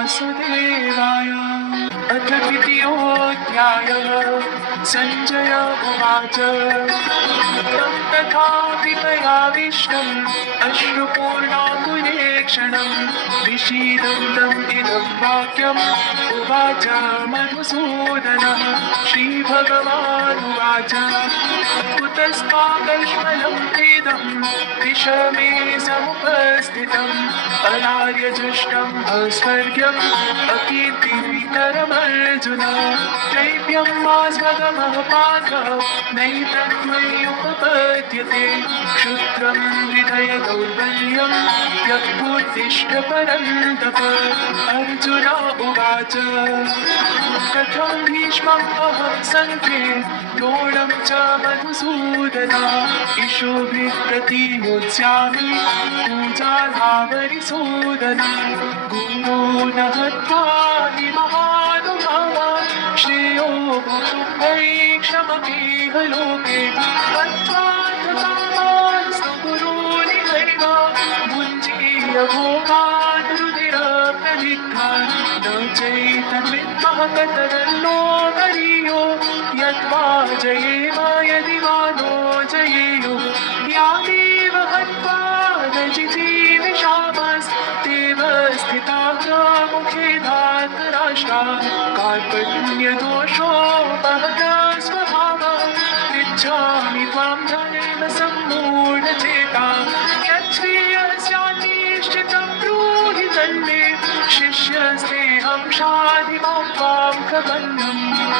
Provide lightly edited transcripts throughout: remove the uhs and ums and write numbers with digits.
वासुदेवाय। अथ द्वितीयोऽध्यायः। सञ्जय उवाच तं तथा विपयाविष्टम् अश्रुपूर्णाकुलेक्षणं विषीदन्तम् इदं वाक्यम् उवाच मधुसूदनः। श्रीभगवानुवाच कुतस्त्वाकश्मलं भेदं विषमे समुपस्थितम् अनार्यजुष्टम् अस्वर्ग्यम् अकीर्तिकरमर्जुन। दैव्यं मास्मगमः पार्थ नैतन्मयुपपद्यते। क्षुद्रं हृदय दौर्बल्यं त्यक्तोत्तिष्ठ परन्तप। अर्जुन उवाच कथं भीष्मम् अहं सङ्ख्ये द्रोणं च मधुसूदन। इषुभिः प्रतियोत्स्यामि पूजार्हावरिसूदन। गुरून् हत्वा हि महानुभावा श्रेयो भोक्तुं भैक्षमपीह लोके। हत्वार्थकामांस्तु गुरूनिहैव भुञ्जीय भोगान् रुधिरप्रदिग्धान्। न चैतन्विद्मः कतरन्नो वरीयो यद्वा जयेम यदि वा नो जयेयुः। यामेव हत्वा न जिजीविषामस्तेव स्थिताः मुखे धातराष्ट्राः। कार्पण्यदोषोपहतः स्वभावः पृच्छामि त्वां धर्म सम्मूढचेताः। यच्छ्रेयस्यान्निश्चितं ब्रूहि तन्मे शिष्यस्तेऽहं शाधि मां त्वां प्रपन्नं।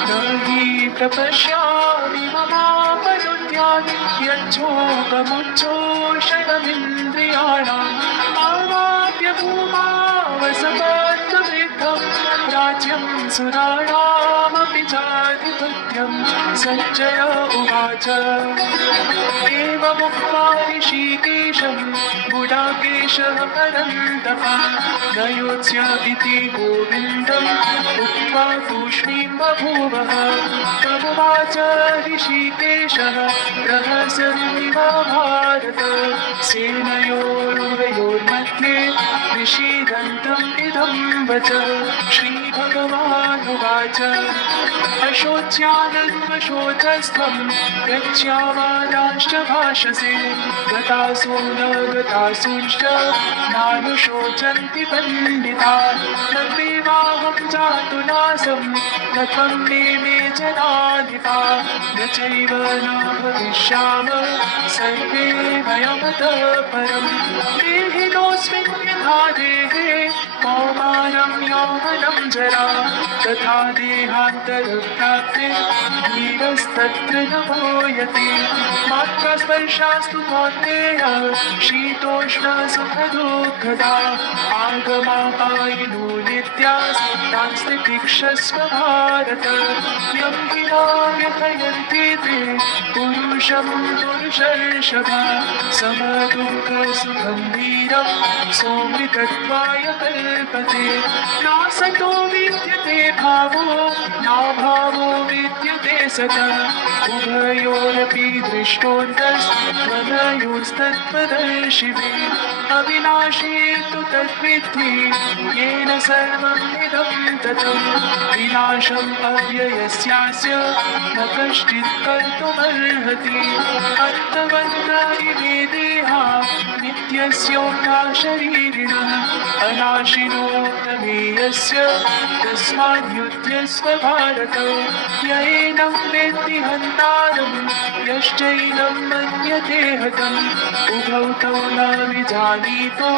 न हि प्रपश्यामि ममापनुद्यात् यच्छोकमुच्छोषणमिन्द्रियाणाम्। अवाप्य भूमावसपत्नवृद्धं राज्यं सुराणामपि चाधिपत्यम्। सञ्जय उवाच एवमुक्त्वा ऋषिकेशं गुडाकेशः परन्तप न योत्स्य इति गोविन्दम् उक्त्वा तूष्णीं बभूवः। तमुवाच ऋषिकेशः रहस्यमिव भारत सेनयोरुभयोर्मध्ये विषीदन्तम् इदं वचः। श्रीभगवानुवाच अशोच्यानन्वशोचस्त्वं प्रत्यावादाश्च भाषसे। गतासो न गतासूंश्च नानुशोचन्ति पण्डिताः। न त्वेवाहं जातु नासं न त्वं मे जनाधिपाः। न चैव न भविष्यामः सर्वे वयमतः परम्। देहिनोऽस्मिन् यथा देहे कौमारं यौवनं जरा तथा देहान्तरप्राप्ते धीरस्तत्र न भूयते। मात्रा स्पर्शास्तु कौन्तेय शीतोष्णसुखदुःखदा आगमापायिनो नित्यास्तांस्तितिक्षस्व भारत। यं हि न व्यथयन्ति ते पुरुषं पुरुषर्षभ समदुःखसुखं धीरं सौमृतत्वाय कल्पते। नासतो विद्यते भावो नाभावो विद्यते सतः उभयोरपि दृष्टोऽन्तस्त्वनयोस्तत्त्वदर्शिभिः। अविनाशी तु तद्विद्धि येन सर्वं इदं ततम्। विनाशम् अव्ययस्यास्य न कश्चित् कर्तुमर्हति। अन्तवन्तः इमे देहा नित्यस्योक्ता शरीरिणः अनाशिनो प्रमेयस्य तस्माद्युध्यस्व भारत। य एनं वेत्ति हन्तारं यश्चैनं मन्यते हतम्। उभौ तौ न विजानीतो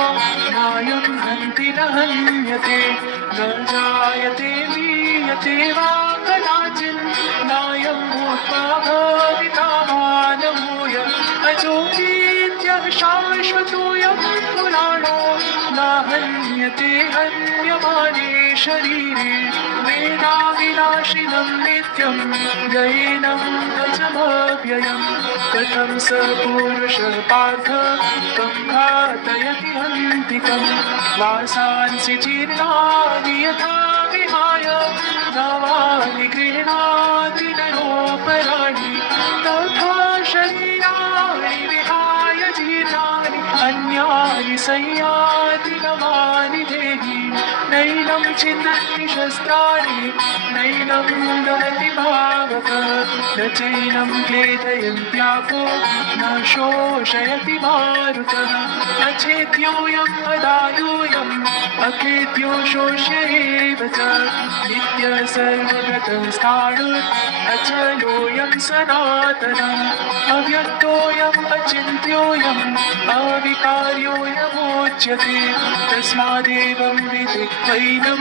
नायं हन्ति न हन्यते। न जायते मीयते वा कदाचिन् नायं भूत्वा भविता वा न भूय। अजो नित्यः शाश्वतोऽयं पुराणो न हन्यते हन्यमाने शरीरे। वेदाविनाशिनं नित्यं येनं गजमव्ययम्। कथं स पुरुषः पार्थ तं घातयति हन्तिकम्। वासांसि जीर्णानि यथा विहाय नवानि गृह्णाति नरोपराणि तथा शरीराणि विहाय जीर्णानि अन्य यानि संयातिनमानि देहि नैनं छिन्दन्ति शस्त्राणि नैनं दहति पावकः न चैनं क्लेदयन्त्यापो न शोषयति मारुतः अचेत्योऽयम् अदायोऽयम् अखेद्यो शोष्य एव च नित्यः सर्वगतः स्थाणुः अचलोऽयं सनातनः अव्यक्तोऽयम् अचिन्त्योऽयम् अविकार्योऽयमुच्यते तस्मादेवं विदित्वैनं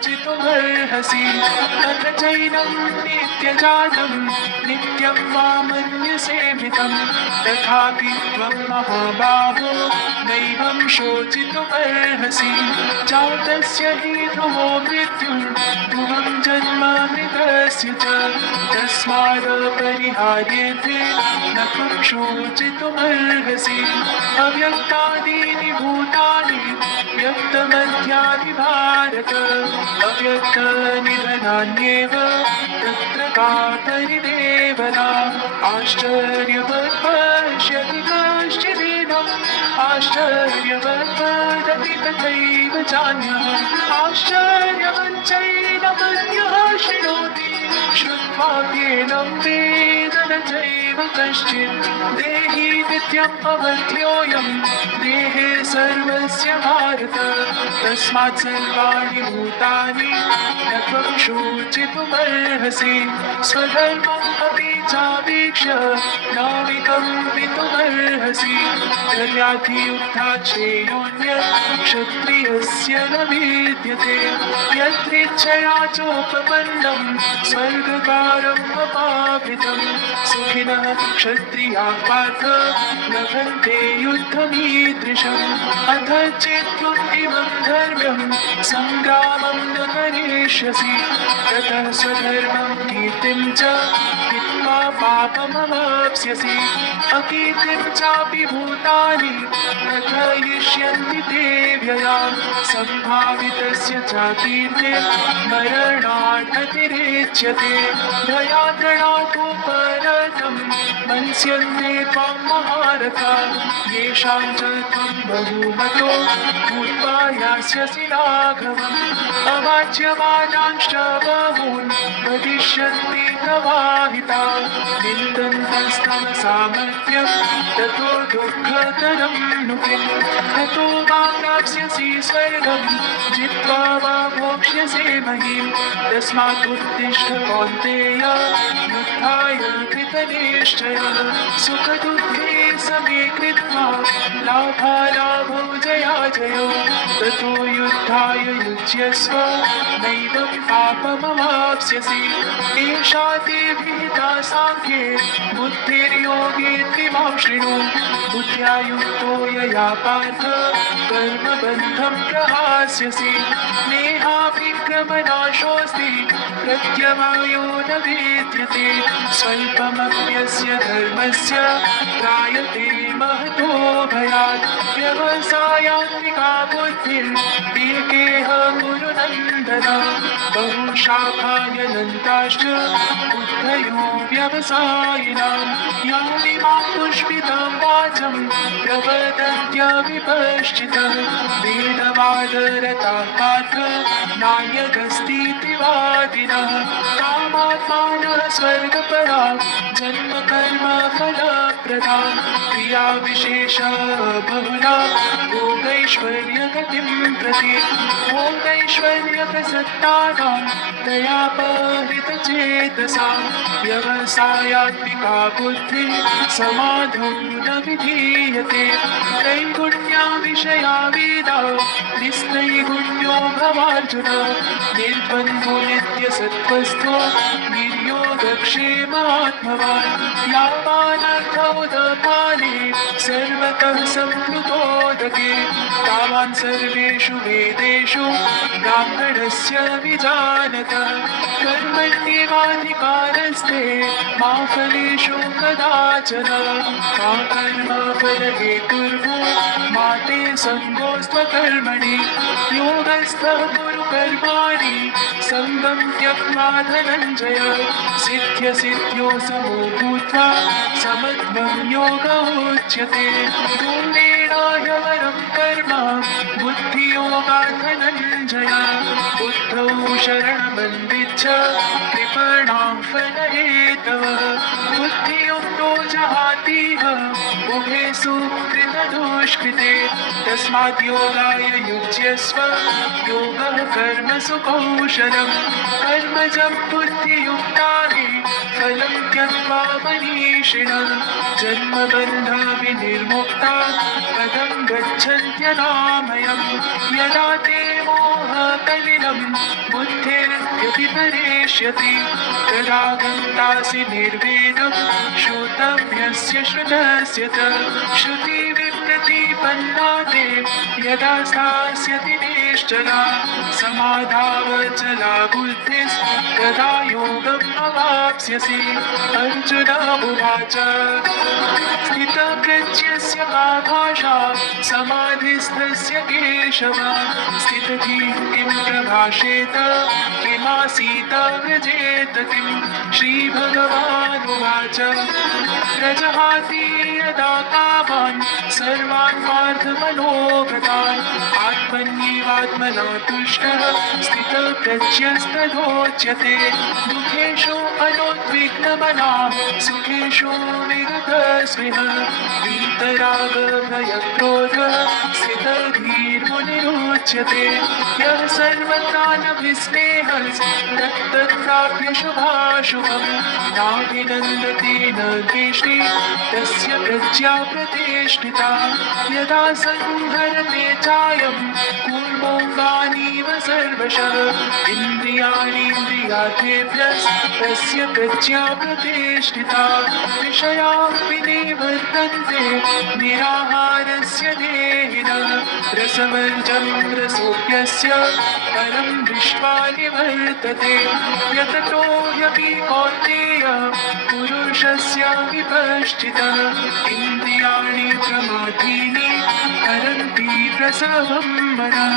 नानुशोचितुमर्हसि अथ चैनं नित्यजातं नित्यं मामन्यसे मृतं तथापि त्वं महाबाहो नैवं शोचितुमर्हसि जातस्य हि ध्रुवो मृत्युर्ध्रुवं जन्म मृतस्य च तस्मादपरिहार्येते न त्वं शोचितुमर्हसि अव्यक्तादीनि भूतानि व्यक्तमध्यानि भारत अव्यक्तनिधनान्येव तत्र का परिदेवना आश्चर्यवत् पश्यति कश्चिदेनम् आश्चर्यवत् वदति तथैव चान्यः आश्चर्यवच्चैनमन्यः शृणोति श्रुत्वाप्येनं वेद न चैव कश्चित् देहि नित्यम् अवध्योऽयं देहे सर्वस्य भारत तस्मात् सर्वाणि भूतानि न त्वं शोचितुमर्हसि स्वधर्मम् अपि चावीक्ष्य न विकम्पितुमर्हसि धर्याधियुक्तात् श्रेयोऽन्यत् क्षत्रियस्य न विद्यते यत्रिच्छया चोपपन्नं स्वर्गकारम् अपावृतं सुखिनः क्षत्रियाः पार्थ लभन्ते युद्धमीदृशम् अथ चेत्त्वम् इमं धर्म्यं सङ्ग्रामं न करिष्यसि ततः स्वधर्मं कीर्तिं च हित्वा पापमवाप्स्यसि अकीर्तिं चापि भूतानि कथयिष्यन्ति ते व्ययां सम्भावितस्य चाकीर्ते मरणादतिरेच्यते भयाद्रणादुपरतं मन्स्यन्ते त्वां महारथा येषां च त्वं बहुमतो भूत्वा यास्यसि लाघवम् अवाच्यवादांश्च बहून् वदिष्यन्ति प्रवाहिता निन्दन्तस्तव सामर्थ्यं ततो दुःखतरं नु किम् हतो वा प्राप्स्यसि स्वर्गं जित्वा वा भोक्ष्यसे महीम् तस्मात् उत्तिष्ठ कौन्तेय युद्धाय कृतनिश्चयः सुखदुःखे समे कृत्वा लाभालाभौ जयाजयो ततो युद्धाय युज्यस्व नैवं पापमवाप्स्यसि एषा ते विहिता साङ्ख्ये बुद्धिर्योगे त्विमां शृणु बुद्ध्या युक्तो यया पार्थ कर्मबन्धं प्रहास्यसि नेहाभिक्रमनाशोऽस्ति प्रत्यवायो न वेद्यते स्वल्पमप्यस्य धर्मस्य त्रायते महतो भयात् व्यवसायात्मिका बुद्धिर्देकेह कुरु नन्दन बहुशाखायनन्ताश्च बुद्धयो व्यवसायिनां यामिमां पुष्पितां वाचं प्रवदन्त्यविपश्चितः वेदवादरताः पार्थ नान्यगस्तीति वादिनः कामात्मानः स्वर्गपरा जन्मकर्मफलप्रदा क्रियाविशेषा बहुला भोगैश्वर्यगतिं प्रति भोगैश्वर्यप्रसक्तानां दयापहृतचेतसां व्यवसायात्मिका बुद्धिः समाधौ न विधीयते त्रैगुण्या विषया वेदा निस्त्रैगुण्यो भवार्जुन निर्द्वन्द्वो नित्यसत्त्वस्थो निर्योगक्षेमात्मवान् यावानर्थोदपाने सर्वतः सम्प्लुतोदके विद्यावान् सर्वेषु वेदेषु ब्राह्मणस्य विजानत कर्मण्येवाधिकारस्ते मा फलेषु कदाचन मा कर्मफलहेतुर्भो मा ते सङ्गोऽस्त्वकर्मणि योगस्थः कुरु कर्माणि सङ्गं त्यक्त्वा धनञ्जय सिद्ध्यसिद्ध्यो समो भूत्वा समत्वं योग उच्यते गुणेनाह्यवरं कर्म बुद्धियोगात् धनञ्जय बुद्धौ शरणमन्विच्छ कृपणां फलहेतवः बुद्धियुक्तो जहातीह उभे सुकृतदुष्कृते तस्मात् योगाय युज्यस्व योगः कर्मसु कौशलं कर्मजं बुद्धियुक्ता हि फलं त्यक्त्वा मनीषिणः जन्मबन्धविनिर्मुक्ता पदं गच्छन्त्यनामयं यदा ते मोहकलिलं बुद्धिर्व्यतितरेष्यति तदा गन्तासि निर्वेदं श्रोतव्यस्य श्रुतस्य च श्रुतिविप्रतिपन्ना ते यदा स्थास्यति निश्चला समाधावचला बुद्धिस्तदा योगम् अवाप्स्यसि अर्जुन उवाच स्थितप्रज्ञस्य का भाषा समाधिस्थस्य केशव स्थितधिः किं प्रभाषेत किमासीत व्रजेत किं श्रीभगवानुवाच प्रजहाति यदा कामान् सर्वान् पार्थमनोगतान् आत्मन्येवात्मना तुष्टः स्थितप्रज्ञस्तदोच्यते दुःखेषु अनुद्विग्नमनाः सुखेषु विगतस्पृहः वीतरागभयक्रोधः स्थितधीर्मुनिरुच्यते यः सर्वत्रानभिस्नेहस्तत्तत्प्राप्य शुभाशुभं नाभिनन्दति न द्वेष्टि तस्य प्रज्ञा प्रतिष्ठिता यदा संहरते चायं कूर्मोऽङ्गानीव सर्वशः इन्द्रियाणीन्द्रियार्थेभ्यस्तस्य प्रज्ञा प्रतिष्ठिता विषया विनिवर्तन्ते निराहारस्य देहिनः रसवर्जं रसोऽप्यस्य परं दृष्ट्वा निवर्तते यततो ह्यपि कौन्तेय पुरुषस्य विपश्चितः इन्द्रियाणि प्रमाथीनि हरन्ति प्रसवं मनः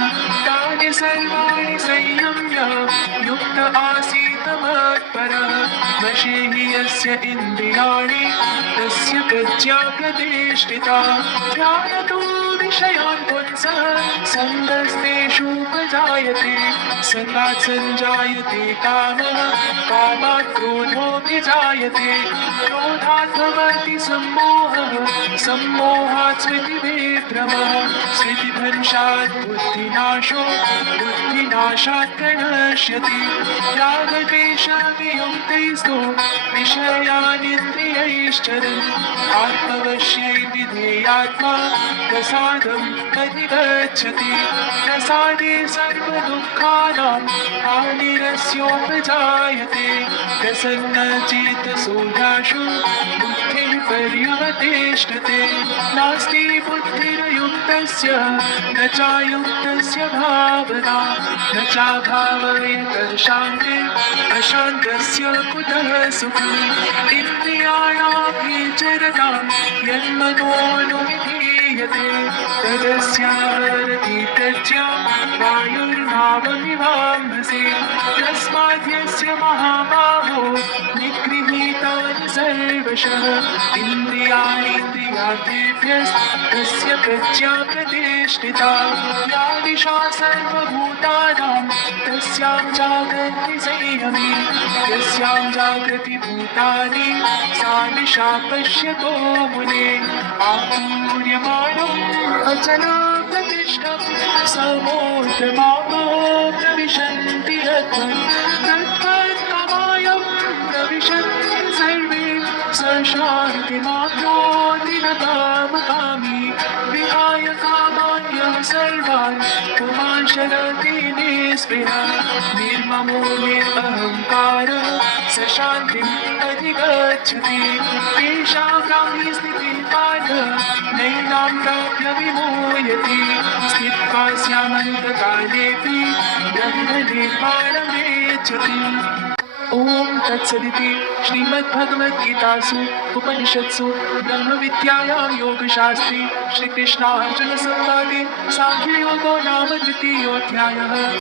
तानि सर्वाणि संयम्य युक्त आसीत् मत्परः वशे हि यस्य इन्द्रियाणि तस्य प्रज्ञा प्रतिष्ठिता ध्यायतो विषयान् पुंसः सङ्गस्तेषूपजायते सङ्गात् सञ्जायते कामः कामात् क्रोधोऽभिजायते क्रोधात् भवति सम्मोहः सम्मोहात् स्मृतिविभ्रमः स्मृतिभ्रंशात् बुद्धिनाशो बुद्धिनाशात् प्रणश्यति रागद्वेषवियुक्तैस्तु विषयानिन्द्रियैश्चरन् आत्मवश्यैर्विधेयात्मा प्रसादं अधिगच्छति प्रसादे सर्वदुःखानां हानिरस्योपजायते प्रसन्नचेतसो ह्याशु बुद्धिः पर्यवतिष्ठते नास्ति बुद्धिर्युक्तस्य न चायुक्तस्य भावना न चाभावयतः शान्तिः अशान्तस्य कुतः सुखम् इन्द्रियाणाभीचरतां यन्मनोनुविधीयते तदस्यावरति प्रज्ञा वायुर्नावमिवाम्भसे तस्मात् यस्य महाबाहो निगृहीतानि सर्वशः इन्द्रियाणीन्द्रियार्थेभ्यस्तस्य प्रज्ञा प्रतिष्ठिता या दिशा सर्वभूतानां तस्यां जागर्ति संयमी यस्यां जागृति भूतानि सा दिशा पश्यतो मुनेः आपूर्यमाणम् अचलं प्रतिष्ठं समोत्तमापो प्रविशन्ति यद्वत् तत्त्वमायं प्रविशन्ति सर्वे स शान्तिमाप्नोति न कामकामी विहाय कामान्यः सर्वान् पुमान् शरति स्पृहा निर्ममो निरहङ्कारः स शान्तिम् अधिगच्छति तेषां ब्राह्मी स्थितिः पार्थः नैनां प्राप्य विमोहयति स्थित्वा स्यामन्तकालेऽपि ब्रह्मनिर्वाणमेच्छति। ॐ तत्सदिति श्रीमद्भगवद्गीतासु उपनिषत्सु ब्रह्मविद्यायां योगशास्त्रे श्रीकृष्णार्जुनसंवादे साङ्ख्ययोगो नाम द्वितीयोऽध्यायः।